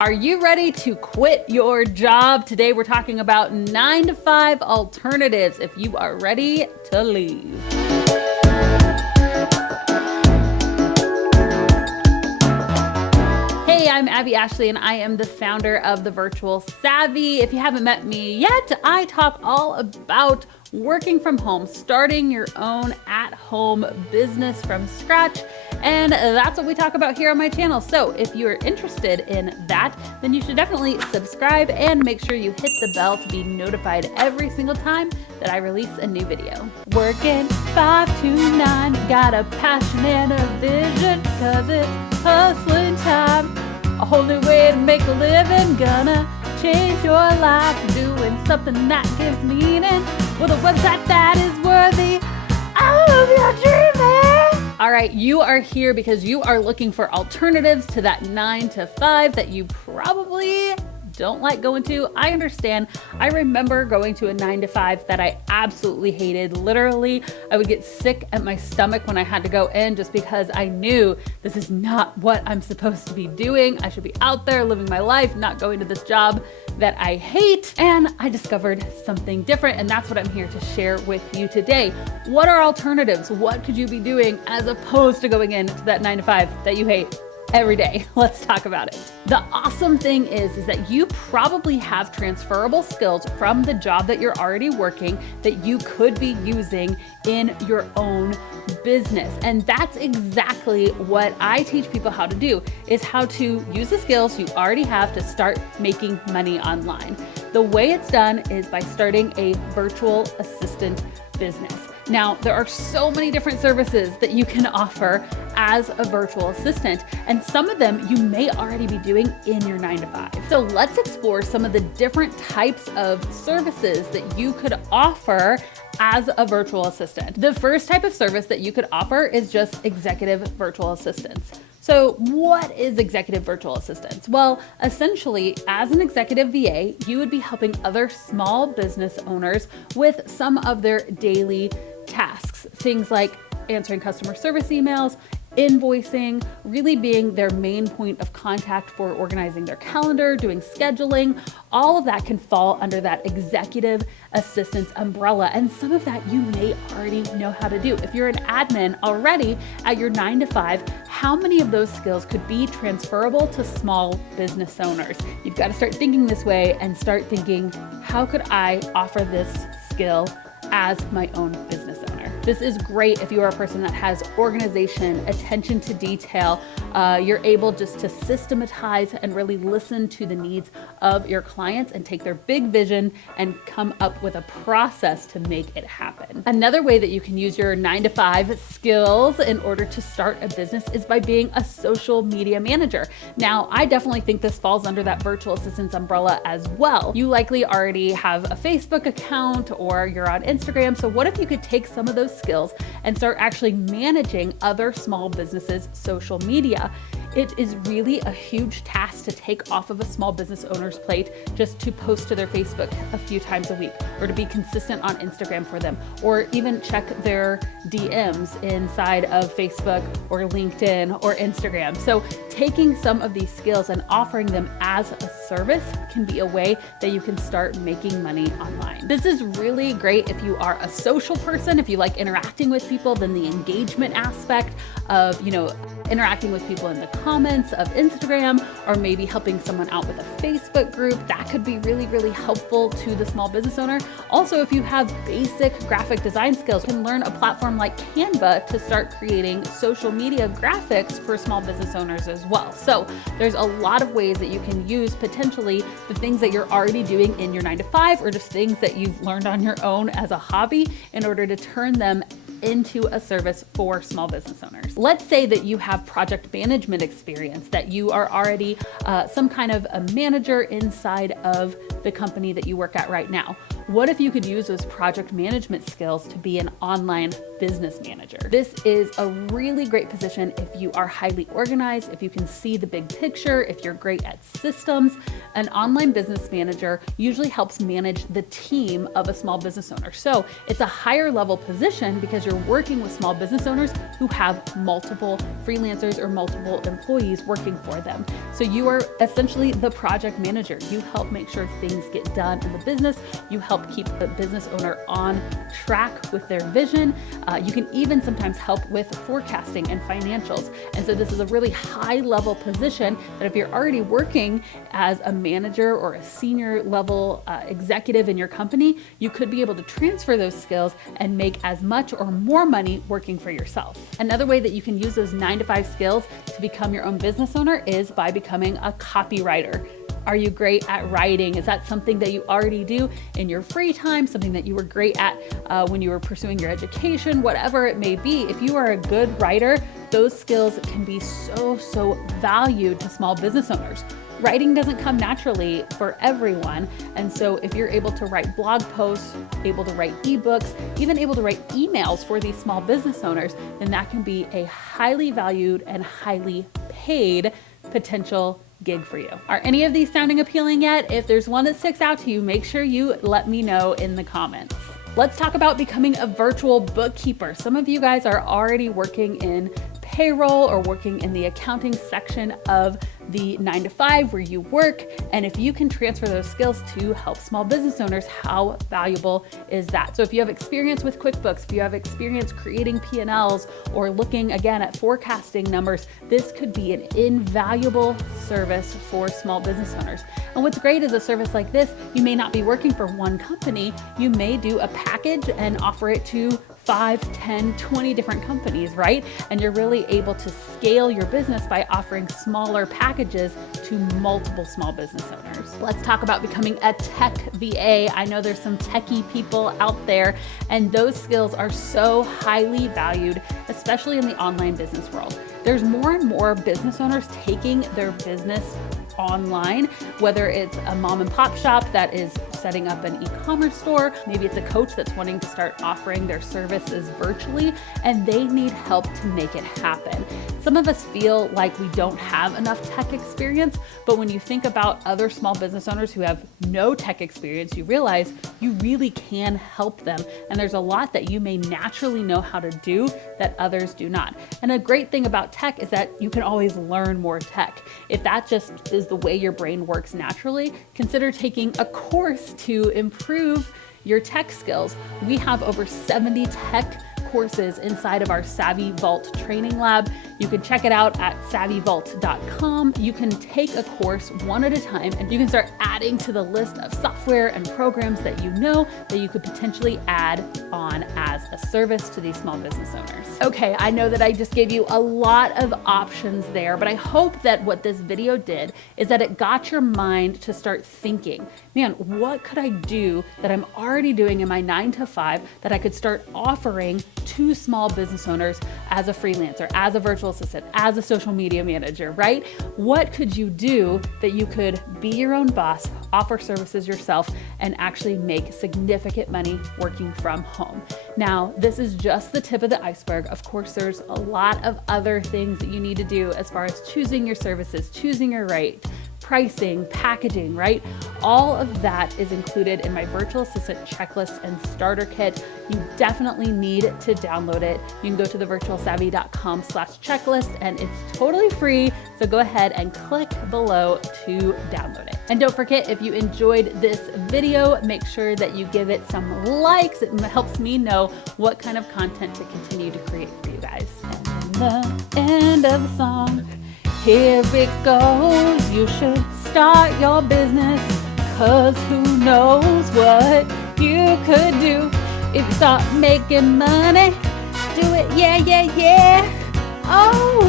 Are you ready to quit your job? Today we're talking about 9-to-5 alternatives if you are ready to leave. Hey, I'm Abby Ashley and I am the founder of the Virtual Savvy. If you haven't met me yet, I talk all about working from home, starting your own at-home business from scratch. And that's what we talk about here on my channel. So if you're interested in that, then you should definitely subscribe and make sure you hit the bell to be notified every single time that I release a new video. Working 5 to 9, got a passion and a vision, cause it's hustling time. A whole new way to make a living, gonna change your life, doing something that gives meaning with a website that is worthy of your dreaming. All right, you are here because you are looking for alternatives to that 9-to-5 that you probably don't like going to. I understand. I remember going to a 9-to-5 that I absolutely hated. Literally, I would get sick at my stomach when I had to go in just because I knew this is not what I'm supposed to be doing. I should be out there living my life, not going to this job that I hate. And I discovered something different, and that's what I'm here to share with you today. What are alternatives? What could you be doing as opposed to going into that 9-to-5 that you hate every day? Let's talk about it. The awesome thing is that you probably have transferable skills from the job that you're already working that you could be using in your own business. And that's exactly what I teach people how to do, is how to use the skills you already have to start making money online. The way it's done is by starting a virtual assistant business. Now, there are so many different services that you can offer as a virtual assistant, and some of them you may already be doing in your 9-to-5. So let's explore some of the different types of services that you could offer as a virtual assistant. The first type of service that you could offer is just executive virtual assistants. So what is executive virtual assistants? Well, essentially, as an executive VA, you would be helping other small business owners with some of their daily tasks, things like answering customer service emails, invoicing, really being their main point of contact for organizing their calendar, doing scheduling. All of that can fall under that executive assistance umbrella. And some of that you may already know how to do. If you're an admin already at your 9-to-5, how many of those skills could be transferable to small business owners? You've got to start thinking this way and start thinking, how could I offer this skill as my own business owner? This is great if you are a person that has organization, attention to detail. You're able just to systematize and really listen to the needs of your clients and take their big vision and come up with a process to make it happen. Another way that you can use your 9-to-5 skills in order to start a business is by being a social media manager. Now, I definitely think this falls under that virtual assistance umbrella as well. You likely already have a Facebook account or you're on Instagram. So what if you could take some of those skills and start actually managing other small businesses' social media? It is really a huge task to take off of a small business owner's plate just to post to their Facebook a few times a week, or to be consistent on Instagram for them, or even check their DMs inside of Facebook or LinkedIn or Instagram. So taking some of these skills and offering them as a service can be a way that you can start making money online. This is really great if you are a social person, if you like interacting with people, then the engagement aspect of, interacting with people in the comments of Instagram, or maybe helping someone out with a Facebook group, that could be really, really helpful to the small business owner. Also, if you have basic graphic design skills, you can learn a platform like Canva to start creating social media graphics for small business owners as well. So there's a lot of ways that you can use potentially the things that you're already doing in your 9-to-5, or just things that you've learned on your own as a hobby in order to turn them into a service for small business owners. Let's say that you have project management experience, that you are already some kind of a manager inside of the company that you work at right now. What if you could use those project management skills to be an online business manager? This is a really great position if you are highly organized, if you can see the big picture, if you're great at systems. An online business manager usually helps manage the team of a small business owner. So it's a higher level position because you're working with small business owners who have multiple freelancers or multiple employees working for them. So you are essentially the project manager. You help make sure things get done in the business. You help keep the business owner on track with their vision. You can even sometimes help with forecasting and financials. And so this is a really high level position that if you're already working as a manager or a senior level executive in your company, you could be able to transfer those skills and make as much or more money working for yourself. Another way that you can use those 9-to-5 skills to become your own business owner is by becoming a copywriter. Are you great at writing? Is that something that you already do in your free time? Something that you were great at when you were pursuing your education? Whatever it may be, if you are a good writer, those skills can be so valued to small business owners. Writing doesn't come naturally for everyone. And so if you're able to write blog posts, able to write ebooks, even able to write emails for these small business owners, then that can be a highly valued and highly paid potential gig for you. Are any of these sounding appealing yet? If there's one that sticks out to you, make sure you let me know in the comments. Let's talk about becoming a virtual bookkeeper. Some of you guys are already working in payroll or working in the accounting section of the 9-to-5 where you work. And if you can transfer those skills to help small business owners, how valuable is that? So if you have experience with QuickBooks, if you have experience creating P&Ls or looking again at forecasting numbers, this could be an invaluable service for small business owners. And what's great is a service like this, you may not be working for one company. You may do a package and offer it to 5, 10, 20 different companies, right? And you're really able to scale your business by offering smaller packages to multiple small business owners. Let's talk about becoming a tech VA. I know there's some techie people out there, and those skills are so highly valued, especially in the online business world. There's more and more business owners taking their business online, whether it's a mom and pop shop that is setting up an e-commerce store, maybe it's a coach that's wanting to start offering their services virtually, and they need help to make it happen. Some of us feel like we don't have enough tech experience, but when you think about other small business owners who have no tech experience, you realize you really can help them. And there's a lot that you may naturally know how to do that others do not. And a great thing about tech is that you can always learn more tech. If that just is the way your brain works naturally, consider taking a course to improve your tech skills. We have over 70 tech courses inside of our SavvyVault training lab. You can check it out at SavvyVault.com. You can take a course one at a time, and you can start adding to the list of software and programs that you know that you could potentially add on as a service to these small business owners. Okay, I know that I just gave you a lot of options there, but I hope that what this video did is that it got your mind to start thinking, man, what could I do that I'm already doing in my 9-to-5 that I could start offering to small business owners as a freelancer, as a virtual assistant, as a social media manager, right? What could you do that you could be your own boss, offer services yourself, and actually make significant money working from home? Now, this is just the tip of the iceberg. Of course, there's a lot of other things that you need to do as far as choosing your services, choosing your rate, pricing, packaging, right? All of that is included in my virtual assistant checklist and starter kit. You definitely need to download it. You can go to thevirtualsavvy.com/checklist and it's totally free. So go ahead and click below to download it. And don't forget, if you enjoyed this video, make sure that you give it some likes. It helps me know what kind of content to continue to create for you guys. And the end of the song. Here it goes, you should start your business, 'cause who knows what you could do if you start making money. Do it, yeah, yeah, yeah. Oh,